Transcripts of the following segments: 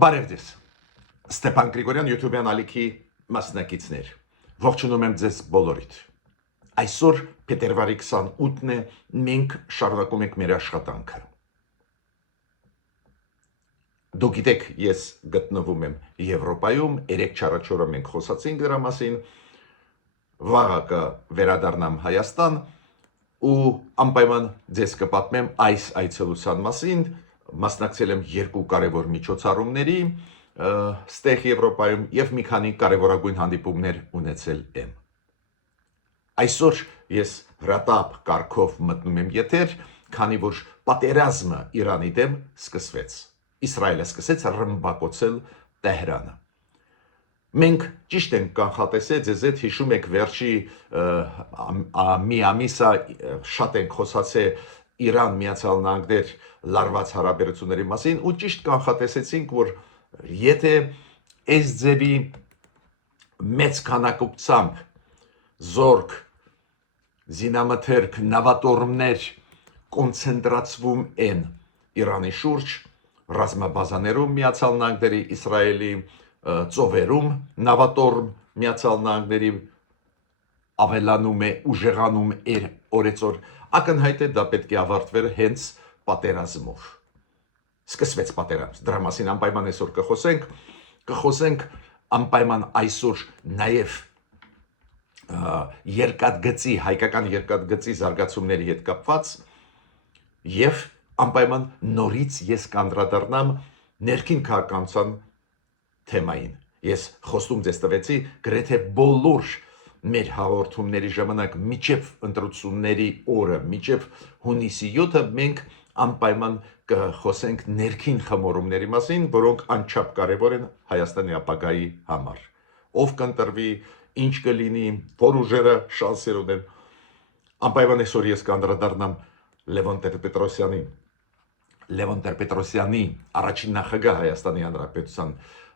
Բարև ձեզ, Ստեփան Գրիգորյան YouTube-յան ալիքի մասնակիցներ, ողջունում եմ ձեզ բոլորիդ։ Այսօր փետրվարի 28-ն է, մենք շարունակում ենք մեր աշխատանքը։ Դուք գիտեք, ես գտնվում եմ Եվրոպայում, 3-4 օրը մենք խոսացինք դրա մասին, վաղը կվերադառնամ Հայաստան ու անպայման ձեզ կպատմեմ այս այցելության մասին, մասնակցել եմ 2 կարևոր միջոցառումների ստեղ Եվրոպայում եւ մի քանի կարևորագույն հանդիպումներ ունեցել եմ։ Այսօր ես հրատապ կարգով մտնում եմ եթեր, քանի որ պատերազմը Իրանի դեմ սկսվեց։ Իսրայելը սկսեց ռմբակոծել Տեհրանը։ Մենք ճիշտ ենք կանխատեսել, ձեզ հետ հիշում եք վերջի մի ամիսը շատ ենք խոսացել Իրան Միացյալ Նահանգներ լարված հարաբերությունների մասին ու ճիշտ կանխատեսեցինք, որ եթե այս ձևի մեծ քանակությամբ զորք, զինամթերք, նավատորմներ կոնցենտրացվում են Իրանի շուրջ, ռազմաբազաներում Միացյալ Նահանգների, Իսրայելի ծովերում նավատորմ Միացյալ Նահանգների ավելանում է, ուժեղանում է օրեցօր, ակնհայտ է դա պետք է ավարտվեր հենց պատերազմով։ Սկսվեց պատերազմ, դրա մասին անպայման այսօր կխոսենք անպայման այսօր նաև երկաթգծի, հայկական երկաթգծի զարգացումների հետ կապված եւ անպայման նորից ես կանդրադառնամ ներքին քաղաքականության թեմային։ Ես խոստում ձեզ տվեցի գրեթե բոլոր մեր հաղորդումների ժամանակ միջև ընտրությունների օրը, միջև հունիսի 7-ը մենք անպայման կխոսենք ներքին խմորումների մասին, որոնք անչափ կարևոր են Հայաստանի ապագայի համար։ Ով կընտրվի, ինչ կլինի, որ ուժերը շանսեր ունեն։ Անպայման այսօր ես կանդրադառնամ Լևոն Տեր-Պետրոսյանի առաջին նախագահ Հայաստանի Հանրապետության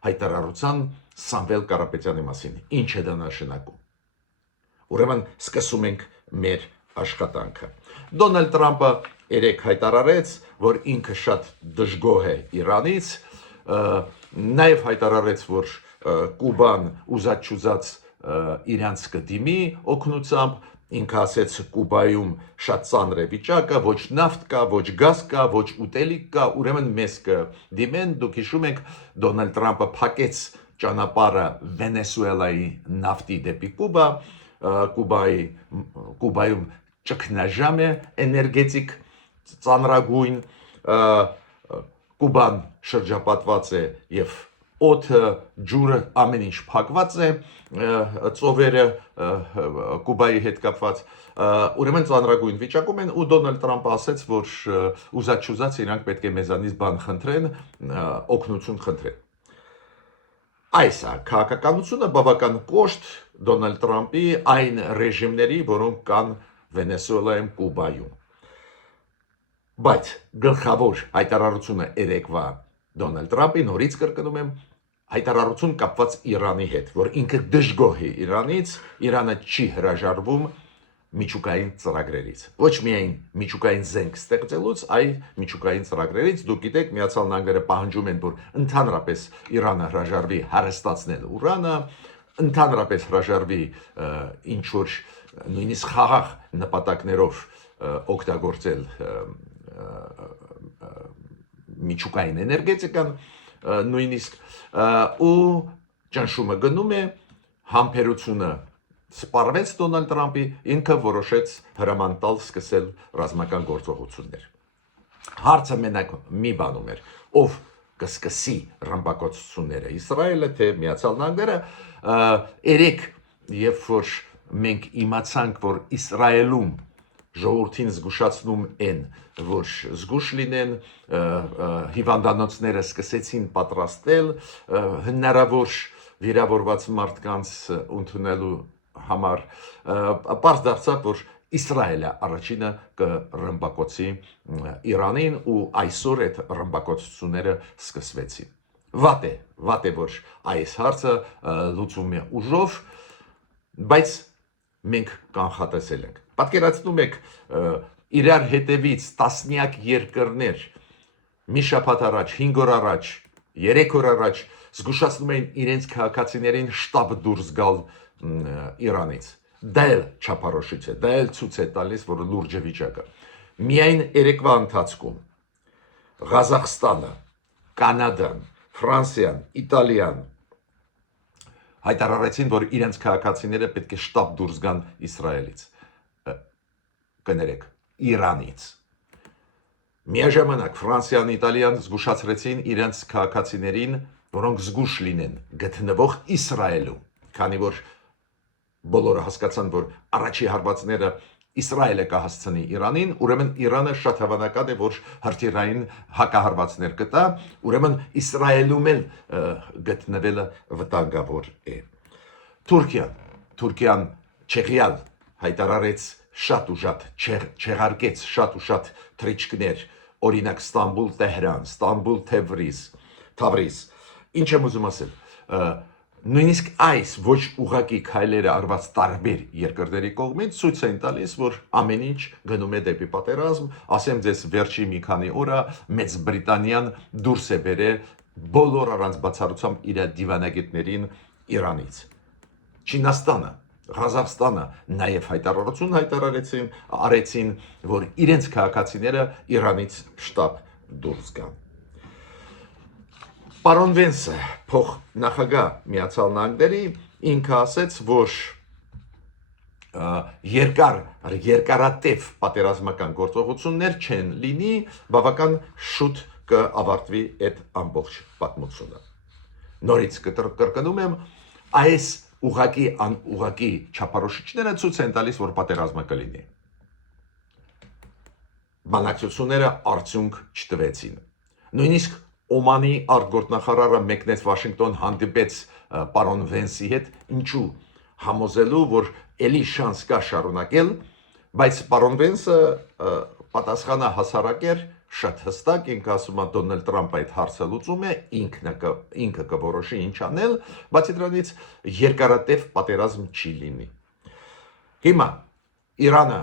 հայտարարության Սամվել Կարապետյանի մասին։ Ինչ է դա նշանակում։ Ուրեմն սկսում ենք մեր աշխատանքը։ Դոնալդ Տրամպը երեք հայտարարեց, որ ինքը շատ դժգոհ է Իրանից, նաև հայտարարեց, որ Կուբան ուզած-չուզած իրանց կդիմի օգնությամբ, ինքը ասեց Կուբայում շատ ծանր է վիճակը, ոչ նավթ կա, ոչ գազ կա, ոչ ուտելիք կա, ուրեմն մեզ կդիմեն, դուք հիշում եք, Դոնալդ Տրամպը փակեց ճանապարհը Վենեսուելայի նավթի դեպի Կուբա, Կուբայում ճգնաժամ է էներգետիկ ծանրագույն, Կուբան շրջապատված է եւ օդը, ջուրը, ամեն ինչ փակված է, ծովերը Կուբայի հետ կապված, ուրեմն ծանրագույն վիճակում են ու Դոնալդ Տրամպը ասեց, որ ուզած-չուզած իրանք պետք է մեզանից բան խնդրեն, օգնություն խնդրեն։ Այս քաղաքականությունը բավական կոշտ Դոնալդ Տրամպի այն ռեժիմների, որոնք կան Վենեսուելայում, Կուբայում։ Բայց գլխավոր հայտարարությունը երեկվա Դոնալդ Տրամպի, նորից կրկնում եմ, հայտարարություն կապված Իրանի հետ, որ ինքը դժգոհ է Իրանից, Իրանը չի հրաժարվում միջուկային ծրագրերից։ Ոչ միայն միջուկային զենք ստեղծելուց, այլ միջուկային ծրագրերից։ Դուք գիտեք, Միացյալ Նահանգները պահանջում են, որ ընդհանրապես Իրանը հրաժարվի հարստացնել ուրանը, ընդհանրապես հրաժարվի ինչ որ նույնիսկ խաղաղ նպատակներով օգտագործել միջուկային էներգետիկան, նույնիսկ ու ճնշումը գնում է, համբերությունը սպառվեց Դոնալդ Տրամպի, ինքը որոշեց հրաման տալ սկսել ռազմական գործողություններ։ Հարցը մենակ մի բանում էր, ով կսկսի ռմբակոծությունները, Իսրայելը թե Միացյալ Նահանգները, երեք երբ որ մենք իմացանք, որ Իսրայելում ժողովրդին զգուշացնում են, որ զգուշ լինեն, հիվանդանոցները սկսեցին պատրաստել հնարավոր վիրավորված մարդկանց ընդունելու համար, պարզ դարձավ, որ Իսրայելը առաջինը կռմբակոծի Իրանին ու այսօր այդ ռմբակոծությունները սկսվեցին։ Վատ է, որ այս հարցը լուծում է ուժով, բայց մենք կանխատեսել ենք։ Պատկերացնում եք իրար հետևից տասնյակ երկրներ մի շաբաթ առաջ, 5 օր առաջ 3 օր առաջ զգուշացնում էին իրենց քաղաքացիներին շտաբ դուրս գալ Իրանից։ Դա էլ չափարոշիչ է, դա էլ ցույց է տալիս, որ լուրջ է վիճակը։ Միայն երեկվա ընթացքում Ղազախստանը, Կանադան, Ֆրանսիան, Իտալիան հայտարարեցին, որ իրենց քաղաքացիները պետք է շտաբ դուրս գան Իսրայելից, կներեք, Իրանից։ Միաժամանակ Ֆրանսիան, Իտալիան զգուշացրեցին իրենց քաղաքացիներին, որոնք զգուշ լինեն գտնվող Իսրայելում, քանի որ բոլորը հասկացան, որ առաջի հարվածները Իսրայելը կհասցնի Իրանին, ուրեմն Իրանը շատ հավանական է, որ հրթիռային հակահարվածներ կտա, ուրեմն Իսրայելում էլ գտնվելը վտանգավոր է։ Թուրքիան չեղյալ հայտարարեց շատ ուժատ, չեղարկեց շատ ուժատ թռիչքներ, օրինակ Ստամբուլ, Տեհրան, Ստամբուլ, Թավրիզ։ Ինչ եմ ուզում ասել, նույնիսկ այս ոչ ուղղակի քայլերը արված տարբեր երկրների կողմից ցույց են տալիս, որ ամեն ինչ գնում է դեպի պատերազմ, ասեմ ձեզ վերջի մի քանի օրը Մեծ Բրիտանիան դուրս է բերել բոլոր առանց բացառությամբ իր դիվանագետներին Իրանից։ Չինաստանը, Ղազախստանը նաև հայտարարություն արեցին, որ իրենց քաղաքացիները Իրանից շտաբ դուրս գան։ Պարոն Վենսը, փոխնախագահ Միացյալ Նահանգների, ինքը ասեց, որ երկարատև պատերազմական գործողություններ չեն լինի, բավական շուտ կավարտվի այդ ամբողջ պատմությունը։ Նորից կրկնում եմ, այս ուղղակի անուղղակի չափարոշիչները ցույց են տալիս, որ պատերազմը կլինի։ Բանակցությունները արդյունք չտվեցին։ Նույնիսկ Օմանի արտգործնախարարը մեկնեց Վաշինգտոն, հանդիպեց պարոն Վենսի հետ, ինչու համոզելու, որ էլի շանս կա շարունակել, բայց պարոն Վենսը պատասխանը հասարակ էր, շատ հստակ, ինքը ասում է Դոնալդ Տրամփը այդ հարցը լուծում է, ինքը կորոշի ինչ անել, բացի դրանից երկարատև պատերազմ չի լինի։ Հիմա Իրանը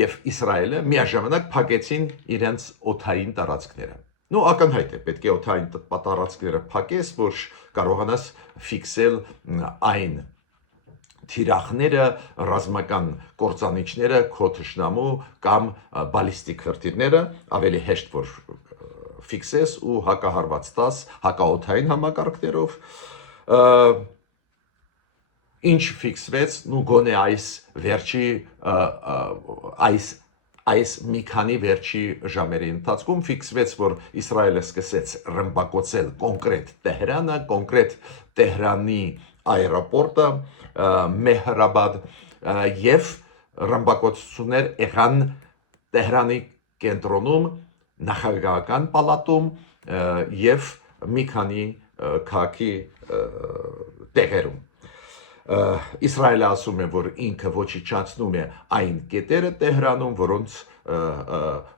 եւ Իսրայելը միաժամանակ փակեցին իրենց օդային տարածքները։ Նու ակնհայտ է, պետք է օդային տարածքները փակես, որ կարողանաս ֆիքսել այն թիրախները, ռազմական կործանիչները, քո թշնամու կամ բալիստիկ հրթիռները, ավելի հեշտ որ ֆիքսես ու հակահարված տաս հակաօդային համակարգերով, ինչ ֆիքսվեց, նու գոնե այս վերջի այս մի քանի վերջի ժամերի ընթացքում ֆիքսվեց, որ Իսրայելը սկսեց ռմբակոծել կոնկրետ Տեհրանը, կոնկրետ Տեհրանի այերոպորտը, Մեհրաբադ եւ ռմբակոծություններ եղան Տեհրանի կենտրոնում, նախագահական պալատում եւ մի քանի քաղաքի տեղերում։ Իսրայելը ասում է, որ ինքը ոչնչացնում է այն կետերը Տեհրանում,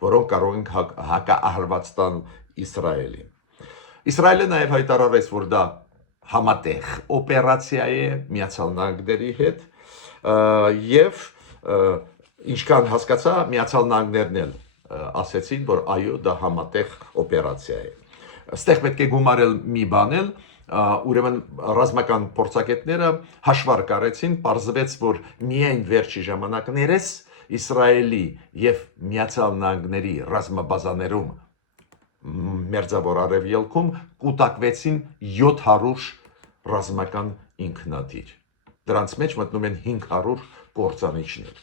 որոնք կարող են հակահարված տալ Իսրայելին։ Իսրայելը նաև հայտարարեց, որ դա համատեղ օպերացիա է Միացյալ Նահանգների հետ եւ ինչքան հասկացա, Միացյալ Նահանգներն էլ ասեցին, որ այո, դա համատեղ օպերացիա է։ Այստեղ պետք է գումարել մի բան էլ, ուրեմն ռազմական փորձագետները հաշվարկ արեցին, պարզվեց, որ միայն վերջի ժամանակներս Իսրայելի եւ Միացյալ Նահանգների ռազմաբազաներում Մերձավոր Արևելքում կուտակվեցին 700 ռազմական ինքնաթիռ։ Դրանց մեջ մտնում են 500 կործանիչներ։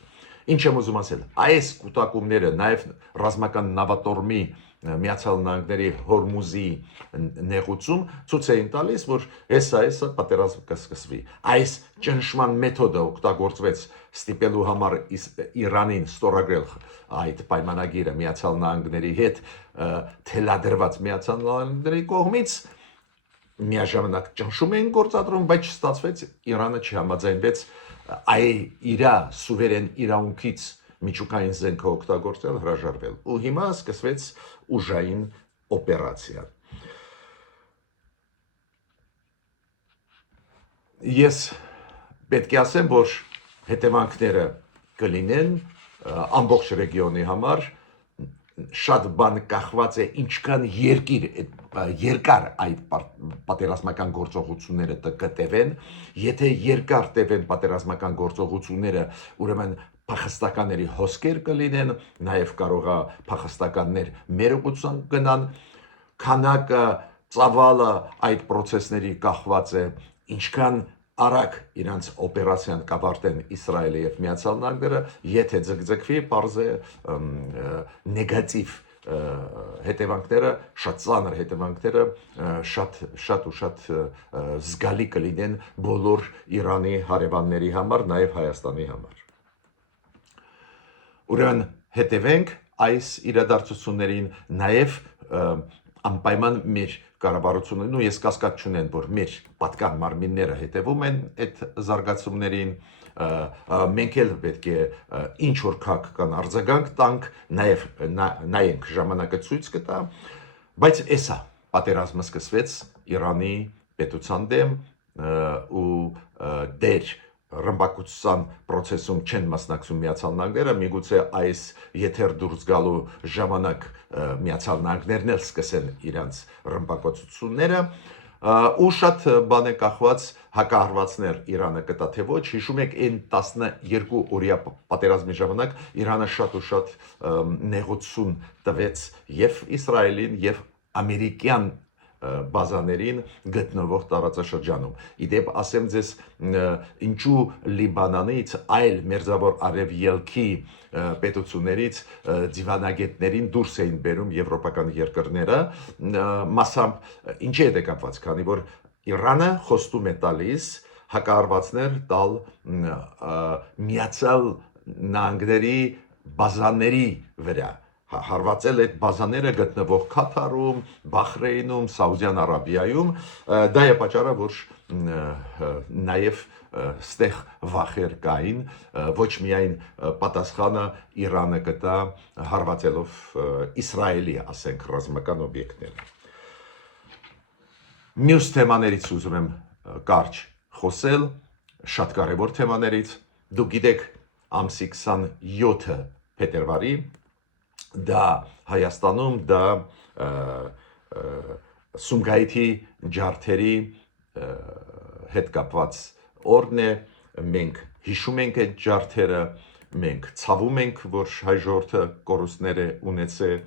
Ինչ եմ ուզում ասել, այս կուտակումները նաև ռազմական նավատորմի Միացյալ Նահանգների Հորմուզի նեղուցում ցույց էին տալիս, որ հեսա պատերազմ կսկսվի։ Այս ճնշման մեթոդը օգտագործվեց ստիպելու համար Իրանին ստորագրել այդ պայմանագիրը Միացյալ Նահանգների հետ թելադրված Միացյալ Նահանգների կողմից, միաժամանակ ճնշում էին գործադրում, բայց չստացվեց, Իրանը չհամաձայնվեց իր սուվերեն իրավունքից միջուկային զենքը օգտագործել, հրաժարվել։ Ու հիմա սկսվեց ուժային օպերացիա։ Ես պետք է ասեմ, որ հետևանքները կլինեն ամբողջ ռեգիոնի համար, շատ բան կախված է ինչքան երկար այդ պատերազմական գործողությունները կտևեն, եթե երկար տևեն պատերազմական գործողությունները, ուրեմն փախստականների հոսքեր կլինեն, նաև կարող է փախստականներ մեր ուղղությամբ գնան, քանակը, ծավալը այդ process-ների կախված է, ինչքան արագ իրանց օպերացիան կավարտեն Իսրայելը եւ Միացյալ Նահանգները, եթե ձգձգվի, պարզ է նեգատիվ հետևանքները, շատ ծանր հետևանքները շատ զգալի կլինեն բոլոր Իրանի հարևանների համար, նաև Հայաստանի համար։ Ուրեմն հետևենք այս իրադարձություններին, նաև անպայման մեր կառավարությունն ու ես կասկած չունեմ, որ մեր պատկան մարմինները հետևում են այդ զարգացումներին, մենք էլ պետք է ինչ որ քաղաքական արձագանք տանք, նաև նայենք ժամանակը ցույց կտա, բայց էսա պատերազմը սկսվեց Իրանի պետության դեմ ու դեր ռմբակոծության process-ում չեն մասնակցում Միացյալ Նահանգները, միգուցե այս եթեր դուրս գալու ժամանակ Միացյալ Նահանգներն էլ սկսեն իրենց ռմբակոծությունները, ու շատ բան է կախված հակահարվածներ Իրանը կտա թե ոչ, հիշում եք այն 12 օրյա պատերազմի ժամանակ Իրանը շատ ու շատ նեղություն տվեց եւ Իսրայելին եւ ամերիկյան բազաներին գտնվող տարածաշրջանում։ Իդեպ ասեմ ձեզ, ինչու Լիբանանից այլ մերձավոր արևելքի պետություններից դիվանագետներին դուրս էին բերում եվրոպական երկրները, մասամբ ինչի հետ է կապված, քանի որ Իրանը խոստում է տալիս հակահարվածներ տալ Միացյալ Նահանգների բազաների վրա, հարվածել այդ բազաները գտնվող Քաթարում, Բախրեյնում, Սաուդյան Արաբիայում, դա է պատճառը, որ նաև ստեղ վախեր կային, ոչ միայն պատասխանը Իրանը կտա հարվածելով Իսրայելի, ասենք, ռազմական օբյեկտները։ Մյուս թեմաներից ուզում եմ կարճ խոսել, շատ կարևոր թեմաներից, դուք գիտեք ամսի 27-ը փետրվարի, դա Հայաստանում, դա Սումգայիթի ջարդերի հետ կապված օրն է, մենք հիշում ենք այդ ջարդերը, մենք ցավում ենք, որ հայ ժողովուրդը կորուստներ է ունեցել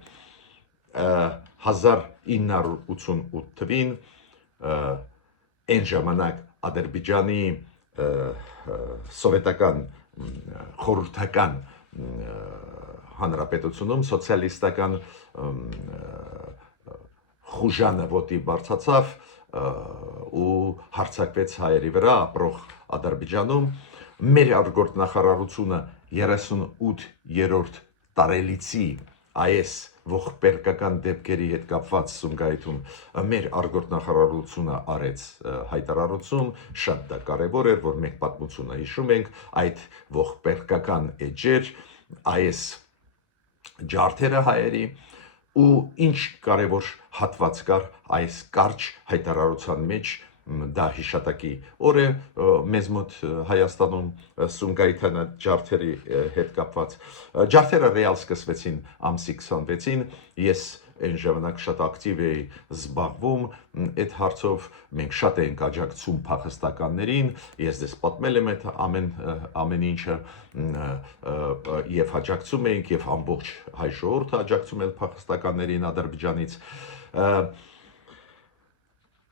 1988 թվին, այն ժամանակ Ադրբեջանի սովետական խորհրդական հանրապետությունում սոցիալիստական խուժանը ոտի բարձացավ ու հարձակվեց հայերի վրա ապրող Ադրբեջանում, մեր արտգործնախարարությունը 38-րդ տարելիցի այս ողբերգական դեպքերի հետ կապված Սումգայիթում մեր արտգործնախարարությունը արեց հայտարարություն, շատ դա կարևոր էր, որ մենք պատմությունը հիշում ենք, այդ ողբերգական էջեր, այս ջարդերը հայերի ու ինչ կարևոր հատված կար այս կարճ հայտարարության մեջ, դա հիշատակի օր է մեզ մոտ Հայաստանում Սումգայիթյան ջարդերի հետ կապված։ Ջարդերը ռեալ սկսվեցին ամսի 26-ին, ես այն ժամանակ շատ ակտիվ էի զբաղվում այդ հարցով, մենք շատ էինք աջակցում փախստականներին, ես դες պատմել եմ այդ ամեն ինչը եւ աջակցում էինք եւ ամբողջ հայ ժողովուրդը աջակցում էր փախստականներին Ադրբեջանից։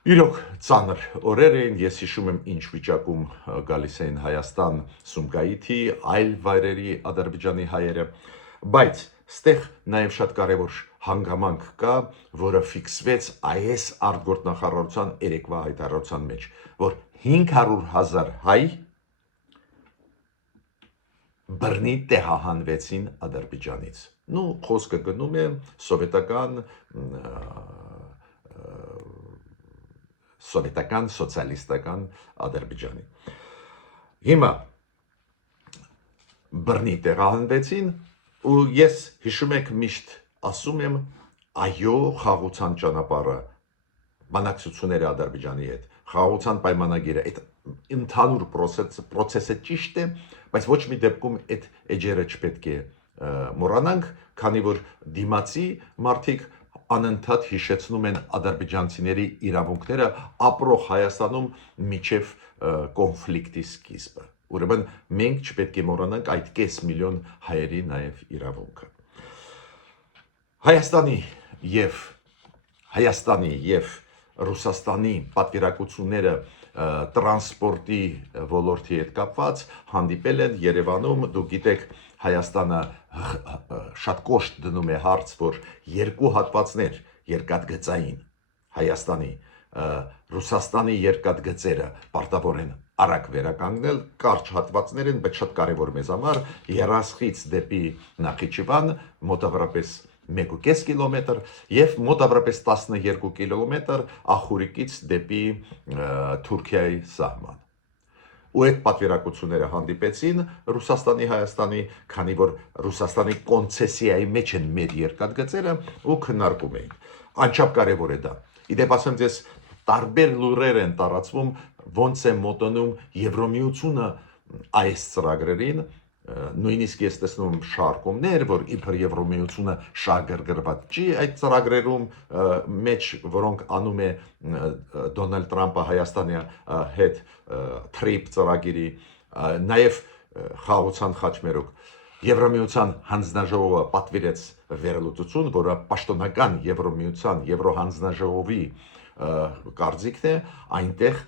Իրոք ծանր օրեր էին, ես հիշում եմ ինչ վիճակում գալիս էին Հայաստան Սումգայիթի, այլ վայրերի Ադրբեջանի հայերը, բայց ստեղ նաև շատ կարևոր հանգամանք կա, որը ֆիքսվեց այս արտգործնախարարության երեկվա հայտարարության մեջ, որ 500,000 հայ բռնի տեղահանվեցին Ադրբեջանից։ Նու խոսքը գնում է սովետական սոցիալիստական Ադրբեջանի։ Հիմա բռնի տեղահանվեցին ու ես հիշում եք միշտ ասում եմ այո խաղաղության ճանապարհը բանակցությունները Ադրբեջանի հետ, խաղաղության պայմանագիրը, այդ ընդհանուր process-ը ճիշտ է, բայց ոչ մի դեպքում այդ էջերը չպետք է մոռանանք, քանի որ դիմացի մարդիկ անընդհատ հիշեցնում են ադրբեջանցիների իրավունքները ապրող Հայաստանում միջև կոնֆլիկտի սկիզբը։ Ուրեմն մենք չպետք է մոռանանք այդ կես միլիոն հայերի նաև իրավունքը։ Հայաստանի եւ Ռուսաստանի պատվիրակությունները տրանսպորտի ոլորտի հետ կապված հանդիպել են Երևանում, դուք գիտեք, Հայաստանը շատ կոշտ դնում է հարց, որ երկու հատվածներ երկաթգծային Հայաստանի Ռուսաստանի երկաթգծերը պարտավոր են արագ վերականգնել, կարճ հատվածներ են, բայց շատ կարևոր մեզ համար, Եռասխից դեպի Նախիջևան մոտավորապես 1.5 կիլոմետր եւ մոտավորապես 12 կիլոմետր Ախուրիկից դեպի Թուրքիայի սահման։ Ու այդ պատվիրակությունները հանդիպեցին Ռուսաստանի Հայաստանի, քանի որ Ռուսաստանի կոնցեսիայի մեջ են մեր երկաթգծերը ու քննարկում էին։ Անչափ կարևոր է դա։ Իդեպ ասեմ ձեզ, տարբեր լուրեր են տարածվում, ոնց է մոտենում Եվրոմիությունը այս ծրագրերին, նույնիսկ ես տեսնում շարքումներ, որ իբր Եվրոմիությունը շահագրգռված չի այդ ծրագրերում մեջ, որոնք անում է Դոնալդ Թրամփը Հայաստանի հետ TRIP ծրագիրի, նաև խաղաղության խաչմերուկ Եվրոմիության հանձնաժողովը պատվիրեց վերլուծություն, որը պաշտոնական Եվրոմիության Եվրոհանձնաժողովի կարծիքն է, այնտեղ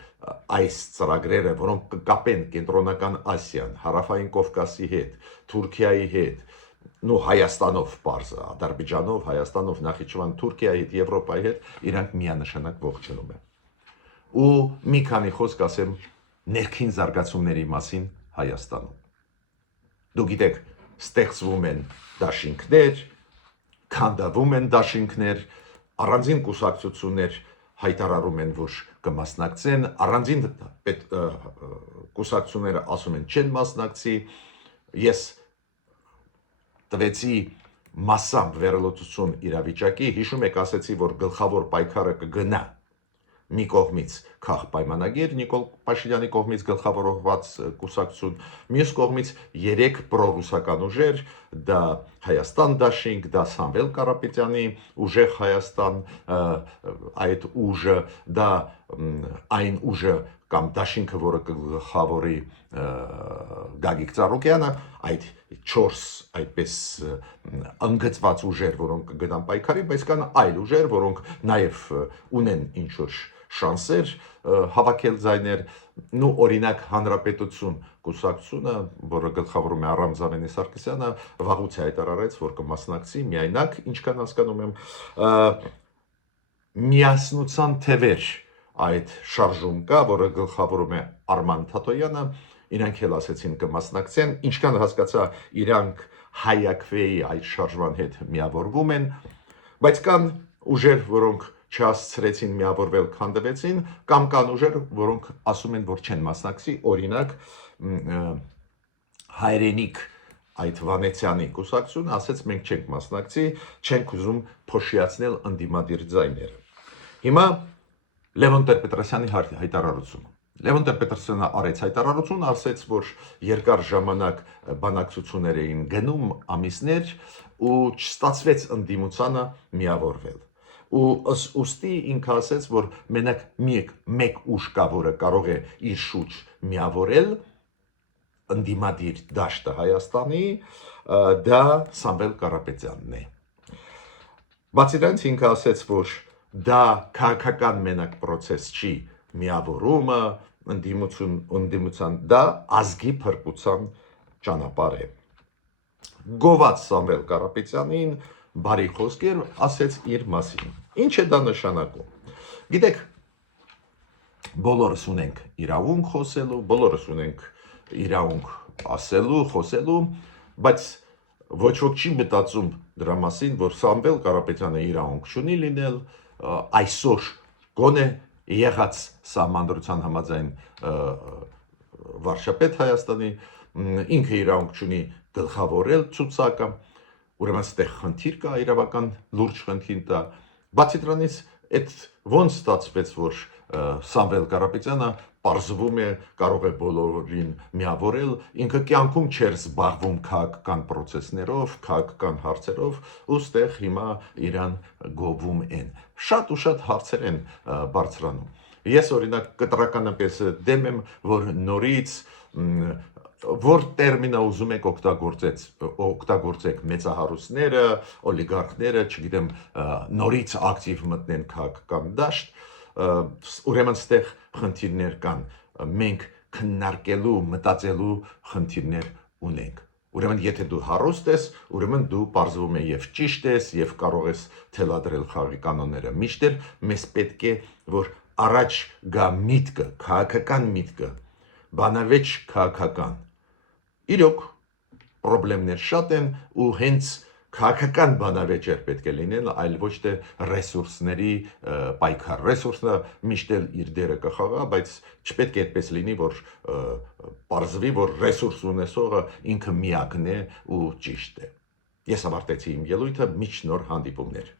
այս ծրագրերը, որոնք կկապեն Կենտրոնական Ասիան, Հարավային Կովկասի հետ, Թուրքիայի հետ, նու Հայաստանով պարզը, Ադրբեջանով, Հայաստանով, Նախիջևան, Թուրքիայի հետ, Եվրոպայի հետ, իրանք միանշանակ ողջունում են։ Ու մի քանի խոսք ասեմ ներքին զարգացումների մասին Հայաստանում։ Դուք գիտեք, ստեղծվում են դաշինքներ, քանդվում են դաշինքներ, առանձին կուսակցություններ հայտարարում են, որ կմասնակցեն, առանձին կուսակցությունները ասում են չեն մասնակցի, ես տվեցի մասամբ վերլուծություն իրավիճակի, հիշում եք ասեցի, որ գլխավոր պայքարը կգնա մի կողմից քաղ պայմանագիր Նիկոլ Փաշինյանի կողմից գլխավորված կուսակցություն, մյուս կողմից 3 պրոռուսական ուժեր, դա Հայաստան դաշինք, դա Սամվել Կարապետյանի ուժեղ Հայաստան, այդ ուժը, դա այն ուժը կամ դաշինքը, որը կգլխավորի Գագիկ Ծառուկյանը, այդ 4 այդպես ընդգծված ուժեր, որոնք կգնան պայքարի, բայց կան այլ ուժեր, որոնք նաև ունեն ինչ-որ շանսեր հավաքել ձայներ, նու օրինակ Հանրապետություն կուսակցությունը, որը գլխավորում է Արամ Զավենի Սարգսյանը, վաղուց հայտարարեց, որ կմասնակցի միայնակ, ինչքան հասկանում եմ, միասնության թևեր այդ շարժում կա, որը գլխավորում է Արման Թաթոյանը, իրանք էլ ասեցին կմասնակցեն, ինչքան հասկացա, իրանք Հայաքվեի այդ շարժման հետ միավորվում են, բայց կան ուժեր, որոնք չհասցրեցին միավորվել, քանդվեցին, կամ կան ուժեր, որոնք ասում են, որ չեն մասնակցի, օրինակ հայրենիք այդ Վանեցյանի կուսակցությունը ասեց, մենք չենք մասնակցի, չենք ուզում փոշիացնել ընդդիմադիր ձայները։ Հիմա Լևոն Տեր-Պետրոսյանի հայտարարությունը։ Լևոն Տեր-Պետրոսյանը արեց հայտարարություն, ասեց, որ երկար ժամանակ բանակցություններ էին գնում ամիսներ ու չստացվեց ընդդիմությանը միավորվել։ Ու ուստի ինքը ասեց, որ մենակ մեկ ուժ կա, որը կարող է իր շուրջ միավորել ընդդիմադիր դաշտը Հայաստանի, դա Սամվել Կարապետյանն է։ Բացի դրանից ինքը ասեց, որ դա քաղաքական մենակ process չի, միավորումը, ընդդիմության, դա ազգի փրկության ճանապարհ է։ Գոված Սամվել Կարապետյանին բարի խոսքեր ասեց իր մասին։ Ինչ է դա նշանակում։ Գիտեք, բոլորս ունենք իրավունք խոսելու, բոլորս ունենք իրավունք ասելու, խոսելու, բայց ոչ ոք չի մտածում դրա մասին, որ Սամվել Կարապետյանը իրավունք չունի լինել, այսօր գոնե եղած սահմանադրության համաձայն վարչապետ Հայաստանի, ինքը իրավունք չունի գլխավորել ցուցակը, ուրեմն այստեղ խնդիր կա, իրավական լուրջ խնդիր կա։ Բացի դրանից Այդ ոնց ստացվեց, որ Սամվել Կարապետյանը պարզվում է կարող է բոլորին միավորել, ինքը կյանքում չէր զբաղվում քաղաքական process-ներով, քաղաքական հարցերով, ուստեղ հիմա իրան գովում են։ Շատ ու շատ հարցեր են բարձրանում։ Ես օրինակ կտրականապես դեմ եմ, որ նորից որ տերմինը ուզում եք օգտագործեք մեծահարուստները, օլիգարխները, չգիտեմ, նորից ակտիվ մտնեն քաղաքական դաշտ, ուրեմն ստեղ խնդիրներ կան, մենք քննարկելու, մտածելու խնդիրներ ունենք։ Ուրեմն եթե դու հարուստ ես, ուրեմն դու պարզվում է եւ ճիշտ ես եւ կարող ես թելադրել խաղի կանոնները։ Միշտ մեզ պետք է որ առաջ գա միտքը, քաղաքական միտքը, բանավեճ քաղաքական։ Իրոք խնդիրներ շատ են ու հենց քաղաքական բանավեճեր պետք է լինեն, այլ ոչ թե ռեսուրսների պայքար։ Ռեսուրսը միշտ էլ իր դերը կխաղա, բայց չպետք է այդպես լինի, որ պարզվի, որ ռեսուրս ունեցողը ինքը միակն է ու ճիշտ է։ Ես ավարտեցի իմ ելույթը, մինչ նոր հանդիպումներ։